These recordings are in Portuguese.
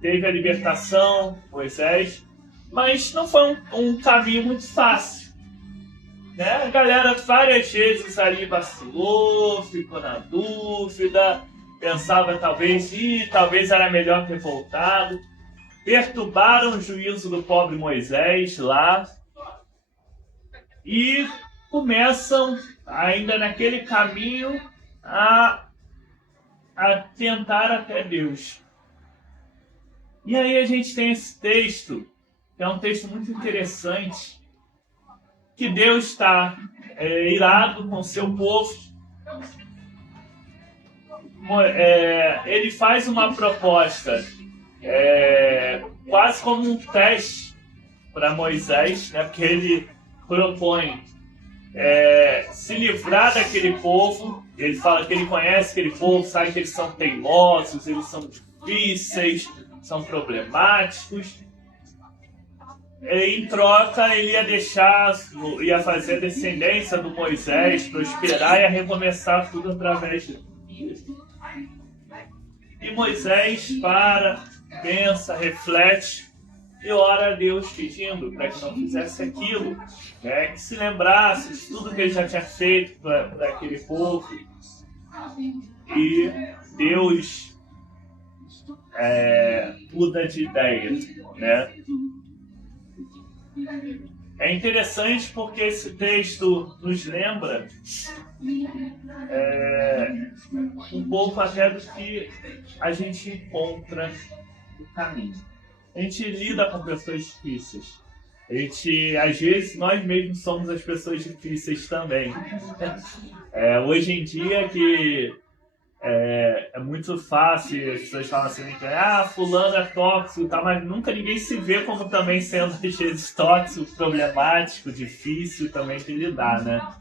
teve a libertação, Moisés, mas não foi um caminho muito fácil. Né? A galera várias vezes ali vacilou, ficou na dúvida, pensava talvez era melhor ter voltado. Perturbaram o juízo do pobre Moisés lá e começam, ainda naquele caminho, a tentar até Deus. E aí a gente tem esse texto, que é um texto muito interessante, que Deus está irado com o seu povo. Ele faz uma proposta quase como um teste para Moisés, né? Porque ele propõe se livrar daquele povo. Ele fala que ele conhece aquele povo, sabe que eles são teimosos, eles são difíceis, são problemáticos. Em troca, ele ia fazer a descendência do Moisés prosperar e ia recomeçar tudo através dele. E Moisés pensa, reflete e ora a Deus pedindo para que não fizesse aquilo, né? Que se lembrasse de tudo que ele já tinha feito para aquele povo. E Deus muda de ideia, né? É interessante porque esse texto nos lembra um pouco até do que a gente encontra no caminho. A gente lida com pessoas difíceis. Às vezes, nós mesmos somos as pessoas difíceis também. Hoje em dia que é muito fácil, as pessoas falam assim, fulano é tóxico, tá? Mas nunca ninguém se vê como também sendo às vezes tóxico, problemático, difícil também de lidar, né?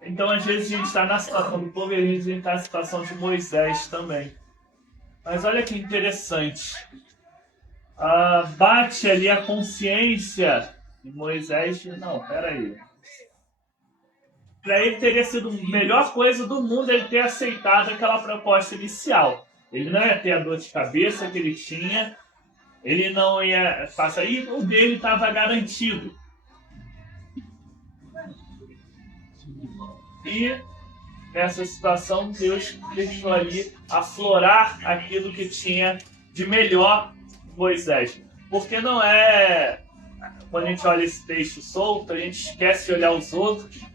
Então às vezes a gente está na situação do povo e às vezes a gente está na situação de Moisés também. Mas olha que interessante. Bate ali a consciência de Moisés. Não, peraí. Para ele teria sido a melhor coisa do mundo ele ter aceitado aquela proposta inicial. Ele não ia ter a dor de cabeça que ele tinha, ele não ia passar, e o dele estava garantido. E nessa situação Deus deixou ali aflorar aquilo que tinha de melhor Moisés. Porque não quando a gente olha esse texto solto, a gente esquece de olhar os outros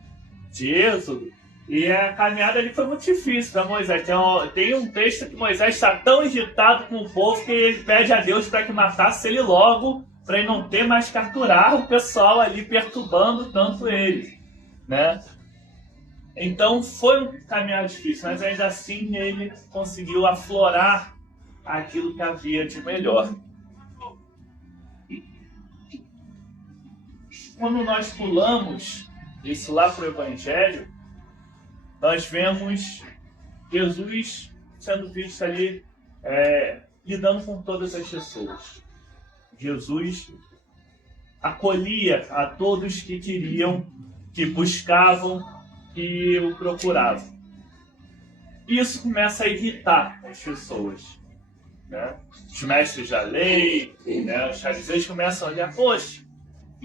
de Êxodo, e a caminhada ali foi muito difícil para Moisés. Tem um texto que Moisés está tão irritado com o povo que ele pede a Deus para que matasse ele logo, para ele não ter mais que aturar o pessoal ali perturbando tanto ele, né? Então foi um caminhado difícil, mas ainda assim ele conseguiu aflorar aquilo que havia de melhor. Quando nós pulamos isso lá para o Evangelho, nós vemos Jesus sendo visto ali lidando com todas as pessoas. Jesus acolhia a todos que queriam, que buscavam, que o procuravam. Isso começa a irritar as pessoas, né? Os mestres da lei, né? Os fariseus começam a olhar, poxa,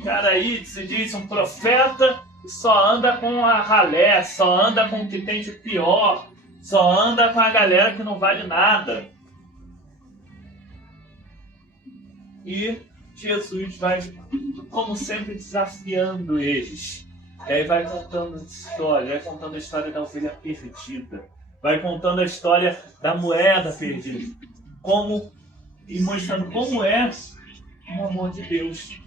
cara aí se diz um profeta, só anda com a ralé, só anda com o que tem de pior, só anda com a galera que não vale nada. E Jesus vai, como sempre, desafiando eles. E aí vai contando a história da ovelha perdida, vai contando a história da moeda perdida, e mostrando como é o amor de Deus.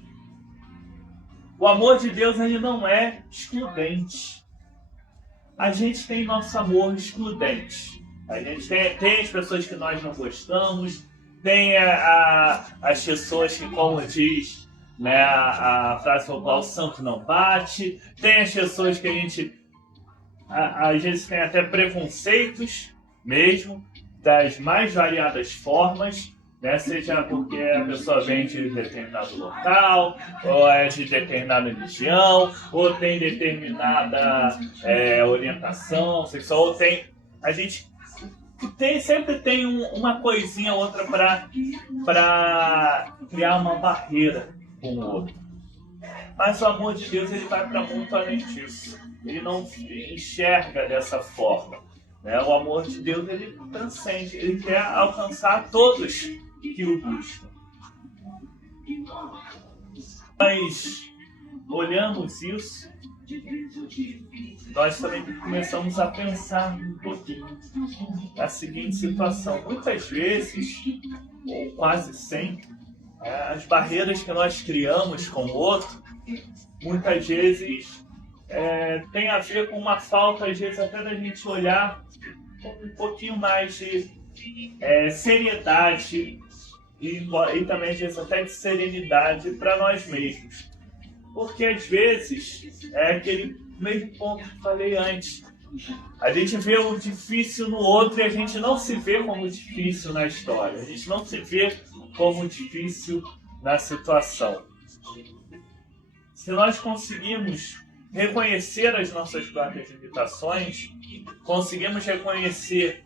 O amor de Deus, ele não é excludente. A gente tem nosso amor excludente. A gente tem as pessoas que nós não gostamos, tem as pessoas que, como diz, né, a frase popular, o santo não bate, tem as pessoas que a gente às vezes tem até preconceitos mesmo, das mais variadas formas, né? Seja porque a pessoa vem de determinado local, ou é de determinada religião, ou tem determinada orientação sexual, ou tem a gente sempre tem uma coisinha ou outra para criar uma barreira com o outro. Mas o amor de Deus, ele vai para muito além disso. Ele não enxerga dessa forma, né? O amor de Deus, ele transcende, ele quer alcançar todos que o buscam. Nós olhamos isso, nós também começamos a pensar um pouquinho na seguinte situação. Muitas vezes, ou quase sempre, as barreiras que nós criamos com o outro, muitas vezes tem a ver com uma falta, às vezes, até da gente olhar com um pouquinho mais de seriedade e também, às vezes, até de serenidade para nós mesmos. Porque, às vezes, é aquele mesmo ponto que falei antes. A gente vê o difícil no outro e a gente não se vê como difícil na história. A gente não se vê como difícil na situação. Se nós conseguirmos reconhecer as nossas próprias limitações, conseguimos reconhecer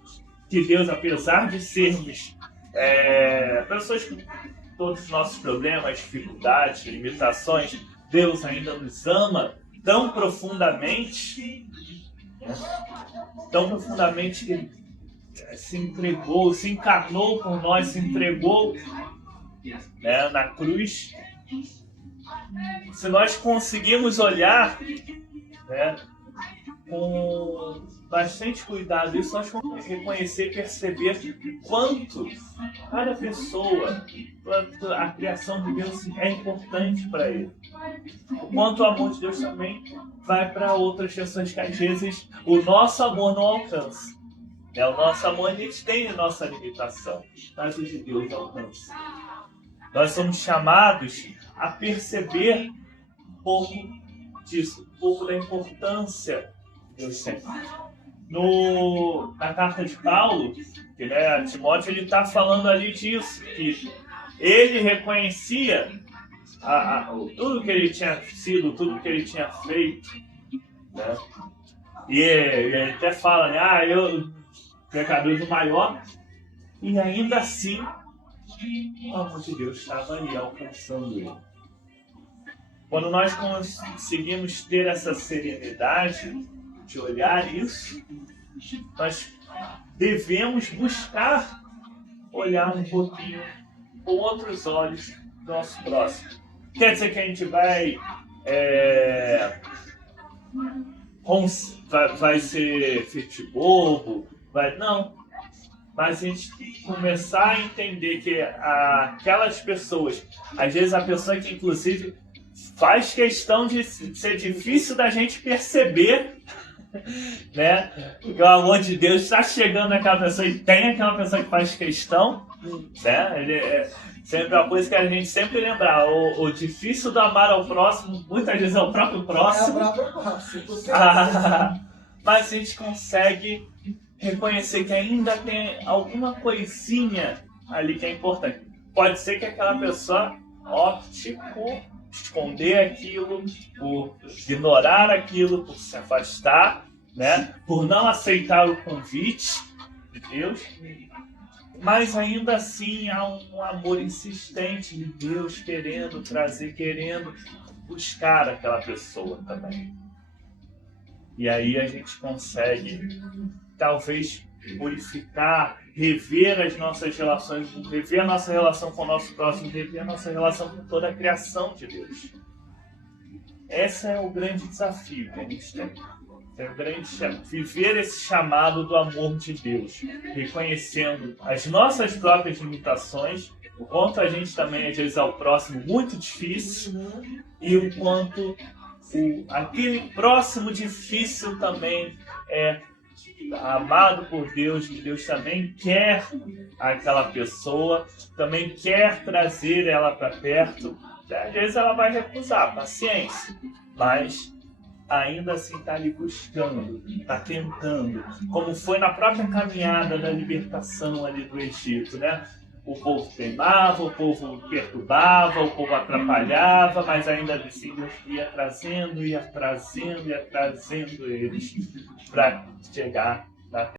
que Deus, apesar de sermos pessoas com todos os nossos problemas, dificuldades, limitações, Deus ainda nos ama tão profundamente, que Ele se entregou, se encarnou por nós, se entregou, né, na cruz. Se nós conseguirmos olhar, né, com bastante cuidado isso, nós vamos reconhecer e perceber quanto cada pessoa, quanto a criação de Deus é importante para ele. O quanto o amor de Deus também vai para outras pessoas que às vezes o nosso amor não alcança. O nosso amor, a gente tem a nossa limitação, mas o de Deus alcança. Nós somos chamados a perceber um pouco disso, um pouco da importância de Deus sempre. Na carta de Paulo, que, né, Timóteo, ele está falando ali disso, que ele reconhecia tudo que ele tinha sido, tudo que ele tinha feito, né? E ele até fala, né, eu, pecador do maior, e ainda assim, o amor de Deus estava ali alcançando ele. Quando nós conseguimos ter essa serenidade de olhar isso, nós devemos buscar olhar um pouquinho com outros olhos do nosso próximo. Quer dizer que a gente vai ser bobo, não. Mas a gente começar a entender que aquelas pessoas, às vezes a pessoa que inclusive faz questão de ser difícil da gente perceber, né? Porque o amor de Deus está chegando naquela pessoa e tem aquela pessoa que faz questão, né? Ele é sempre uma coisa que a gente sempre lembrar. O difícil do amar ao próximo, muitas vezes é o próprio próximo. É o próprio próximo. Mas a gente consegue reconhecer que ainda tem alguma coisinha ali que é importante. Pode ser que aquela pessoa opte por esconder aquilo, por ignorar aquilo, por se afastar, né? Por não aceitar o convite de Deus. Mas ainda assim há um amor insistente de Deus querendo trazer, querendo buscar aquela pessoa também. E aí a gente consegue talvez purificar, rever as nossas relações, rever a nossa relação com o nosso próximo, rever a nossa relação com toda a criação de Deus. Esse é o grande desafio que a gente tem. Viver esse chamado do amor de Deus, reconhecendo as nossas próprias limitações, o quanto a gente também às vezes é o próximo muito difícil, e o quanto aquele próximo difícil também é amado por Deus, que Deus também quer aquela pessoa, também quer trazer ela para perto. Às vezes ela vai recusar, paciência, mas ainda assim está ali buscando, está tentando, como foi na própria caminhada da libertação ali do Egito, né? O povo teimava, o povo perturbava, o povo atrapalhava, mas ainda assim Deus ia trazendo eles para chegar na terra.